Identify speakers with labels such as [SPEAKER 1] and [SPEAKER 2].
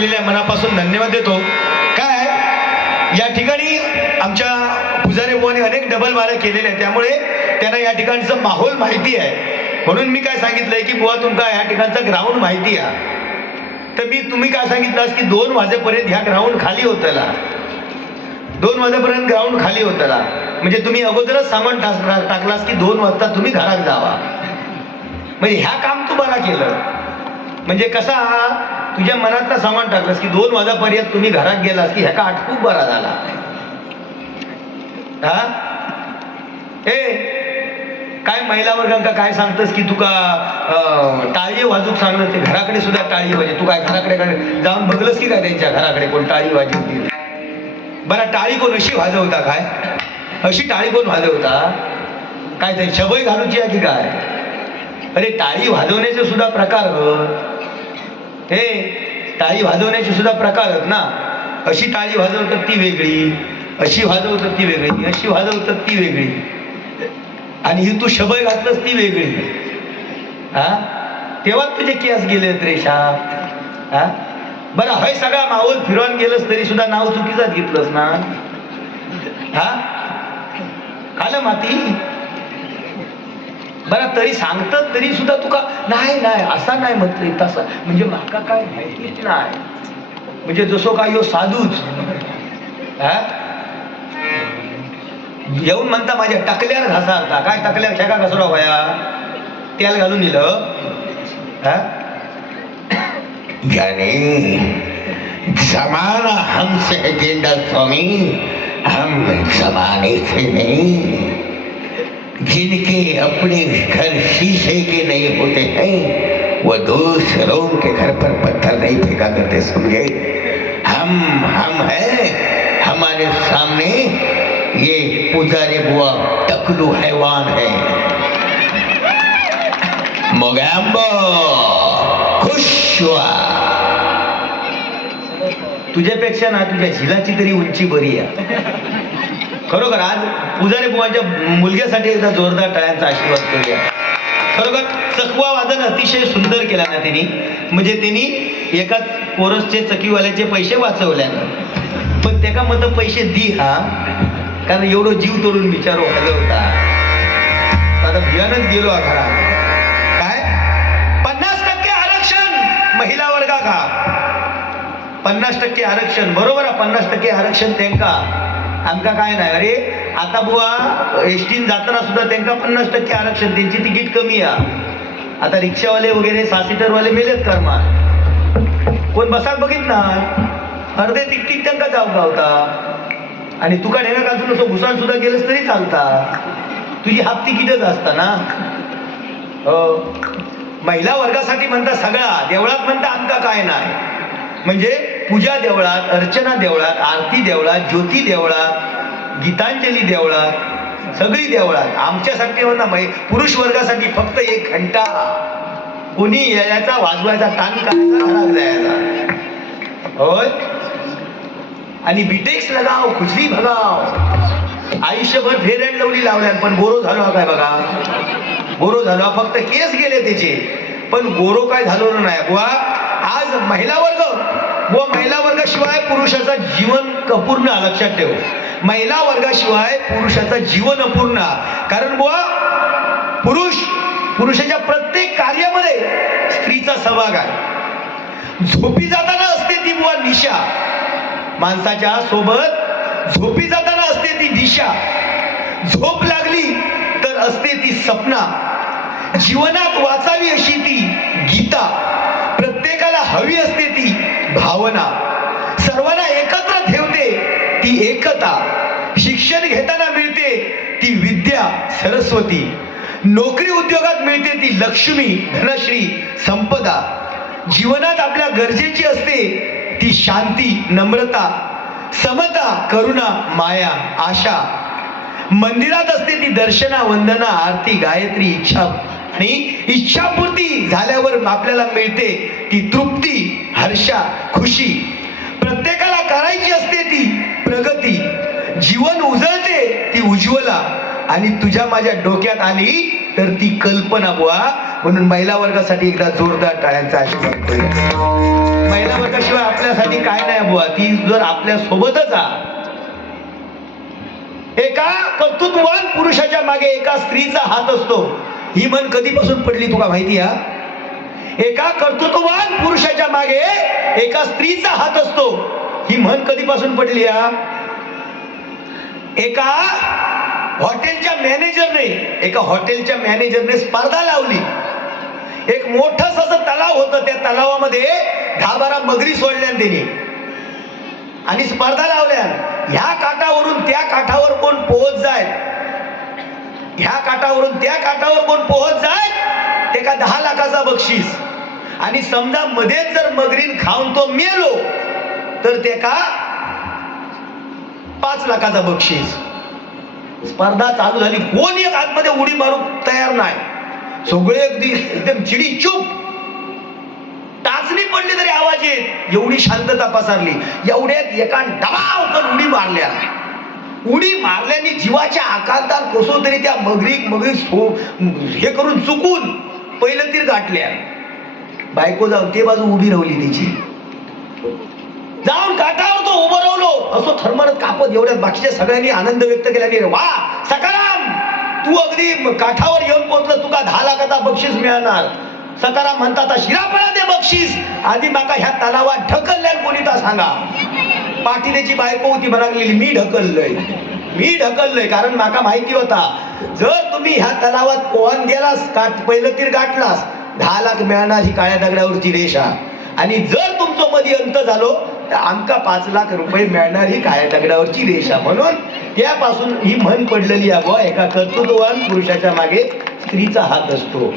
[SPEAKER 1] केलेले आहे मनापासून धन्यवाद देतो. काय? या ठिकाणी आमच्या पुजारी बुवाने अनेक डबल मारे केलेले आहेत. त्यामुळे त्यांना या ठिकाणचं माहोल माहिती आहे. म्हणून मी काय सांगितलंय की बुवा तुमका या ठिकाणचा ग्राउंड माहिती आहे. तर मी तुम्ही काय सांगितलं की दोन वाजेपर्यंत ह्या ग्राउंड खाली होतला दोन वाजेपर्यंत ग्राउंड खाली होतला म्हणजे तुम्ही अगोदरच सामान टाकलास की दोन वाजता तुम्ही घरात जावा. म्हणजे ह्या काम तुम्हाला केलं. म्हणजे कसा तुझ्या मनातला सामान टाकलंस की दोन वाजापर्यंत तुम्ही घरात गेलास की ह्याका आठ खूप बरा झाला. हा? ए काय महिला वर्गांका काय सांगतस की तुका टाळी वाजूक सांगलं ते घराकडे सुद्धा टाळी वाजे. तू काय घराकडे कडे जाऊन बघलंस की काय त्यांच्या घराकडे कोण टाळी वाजवती? बरं टाळी कोण अशी वाजवता काय? अशी टाळी कोण वाजवता? काय ते शबई घालूची आहे की काय? अरे टाळी वाजवण्याचे सुद्धा प्रकार हे टाळी वाजवण्याचे सुद्धा प्रकार आहेत ना. अशी टाळी वाजवतात ती वेगळी अशी वाजवतात ती वेगळी अशी वाजवतात ती वेगळी. आणि ही तू शबय घातलंस ती वेगळी. हा? तेव्हा तुझे केस गेलेत रेषा हा? बरं हय सगळा माहोल फिरवून गेलंस तरी सुद्धा नाव चुकीचाच घेतलंस ना. हा? खालं माती? बरं तरी सांगतात तरी सुद्धा तुका नाही नाही असा नाही म्हटलं तसा. म्हणजे माका काय माहितीच नाही. म्हणजे जसो काय यो साधूच. येऊन म्हणता माझ्या टकल्यावर घासारता काय टकल्यावर शेका घसरा होया त्याला घालून दिलं. हा?
[SPEAKER 2] यानी जमाना हमसे गेंडा स्वामी. हम समाने से नहीं. जिनके अपने घर शीशे के नहीं होते हैं, वो दूसरों के घर पर पत्थर नहीं फेंका करते, समझे? हम हम हैं, हमारे सामने ये पुजारी बुआ टकलू हैवान है। मोगैम्बो, खुश हुआ।
[SPEAKER 1] तुझ्यापेक्षा ना तुझ्या झिलाची तरी उंची बरी आहे. खरोखर आज पुजारी बुवाच्या मुलग्यासाठी एकदा जोरदार टाळ्यांचा आशीर्वाद करूया खरोखर चकवा वादन अतिशय सुंदर केला ना त्यांनी म्हणजे त्यांनी एकाच कोरसचे चकीवाल्याचे पैसे वाचवल्या पण त्याका मत पैसे दी हा. कारण एवढं जीव तोडून विचार व्हायला होता. आता भियानच गेलो हा खरा. काय? पन्नास टक्के आरक्षण महिला वर्गा का पन्नास टक्के आरक्षण. बरोबर पन्नास टक्के आरक्षण त्यांका. आमका काय नाही. अरे आता बुवा एसटीन जाताना सुद्धा त्यांका पन्नास टक्के आरक्षण त्यांची तिकीट कमी आहे. आता रिक्षावाले वगैरे सहा सीटरवाले मेलेत कर्मा कोण बसाक बघित ना अर्धे तिकीट त्यांका जाऊ गावता. आणि तुका ढेगा काजून असं घुसान सुद्धा गेलंस तरी चालता. तुझी हाफ तिकीटच असता ना? हो. महिला वर्गासाठी म्हणता सगळा देवळात म्हणता आमका काय नाही. म्हणजे पूजा देवळात अर्चना देवळात आरती देवळात ज्योती देवळात गीतांजली देवळात सगळी देवळात. आमच्यासाठी म्हणता पुरुष वर्गासाठी फक्त एक घंटा. कोणी यायचा वाजवायचा ताण करायचा जायचा. होय? आणि बिटेक्स लगाव खुजली भगाव. आयुष्यभर फेर अँड लवली लावल्या पण गोरो झालो काय बघा? गोरो झालो फक्त केस गेले त्याचे. पण गोरो काय झालो नाही. बुवा आज महिला वर्ग. बुवा महिला वर्गाशिवाय पुरुषाचा जीवन अपूर्ण लक्षात ठेव. महिला वर्गाशिवाय पुरुषाचा जीवन अपूर्ण कारण बुवा पुरुष पुरुषाच्या प्रत्येक कार्यामध्ये स्त्रीचा सहभाग आहे. झोपी जाताना असते ती बुवा निशा. माणसाच्या सोबत झोपी जाताना असते ती दिशा झोप लागली तर असते ती सपना. जीवनात वाचावी अशी ती भावना सर्वांना एकत्र ठेवते ती एकता शिक्षण घेताना मिळते ती विद्या सरस्वती. नोकरी उद्योगात मिळते ती लक्ष्मी धनश्री संपदा. जीवनात आपल्या गरजेची असते ती शांती नम्रता समता करुणा माया आशा. मंदिरात असते ती दर्शना वंदना आरती गायत्री इच्छा. आणि इच्छापूर्ती झाल्यावर आपल्याला मिळते ती तृप्ती. हर्षा खुशी. प्रत्येकाला करायची असते ती प्रगती. जीवन उजळते ती उज्ज्वला. आणि तुझ्या माझ्या डोक्यात आली तर ती कल्पना बुवा. म्हणून महिला वर्गासाठी एकदा जोरदार टाळ्यांचा आशीर्वाद महिला वर्गाशिवाय आपल्यासाठी काय नाही बुवा. ती जर आपल्या सोबतच आ. एका कर्तृत्ववान पुरुषाच्या मागे एका स्त्रीचा हात असतो. ही मन कधीपासून पडली तुला माहिती हा एका कर्तृत्ववान पुरुषाच्या मागे एका स्त्रीचा हात असतो. ही म्हण कधीपासून पडली हा? एका हॉटेलच्या मॅनेजरने एका हॉटेलच्या मॅनेजरने स्पर्धा लावली. एक मोठस असं तलाव होतं त्या तलावामध्ये दहा बारा मगरी सोडल्या त्यांनी. आणि स्पर्धा लावल्या ह्या काठावरून त्या काठावर कोण पोहोच जाय? ह्या काठावरून त्या काठावर कोण पोहोच जाय? ते का दहा लाखाचा बक्षीस. आणि समजा मध्येच जर मगरीन खाऊन तो मेलो तर ते का पाच लाखाचा बक्षीस. स्पर्धा चालू झाली. कोण एक आतमध्ये उडी मारू तयार नाही. सगळे अगदी एकदम चिडी चूप टाचणी पडली तरी आवाज येत. एवढी शांतता पसरली. एवढ्यात एका डबाव पण उडी मारल्या. उडी मारल्याने जीवाच्या आकारदार कसो तरी त्या मगरी मगरी सो हे करून चुकून पहिलं तीर गाठल्या. बायको जाऊन ते बाजू उभी राहिली त्याची जाऊन काठावर तो उभं राहलो. असो थरमरत कापत एवढ्यात बाकीच्या सगळ्यांनी आनंद व्यक्त केला. नाही वा सकाराम तू अगदी काठावर येऊन पोहोचलं. तुका दहा लाखाचा बक्षीस मिळणार. सकाराम म्हणतात शिरापळा दे बक्षीस. आधी माका ह्या तलावात ढकलल्या कोणी ता सांगा. पाटीलेची बायको होती म्हणाली मी ढकललोय. मी ढकललोय कारण माका माहिती होता जर तुम्ही ह्या तलावात पोहन गेलास काट पहिलं तीर गाठलास दहा लाख मिळणार ही काळ्या दगडावरची रेषा. आणि जर तुमचं मध्ये अंत झालो तर आमका पाच लाख रुपये मिळणार ही काळ्या दगडावरची रेषा. म्हणून त्यापासून ही म्हण पडलेली आहे एका कर्तृत्ववान पुरुषाच्या मागे स्त्रीचा हात असतो.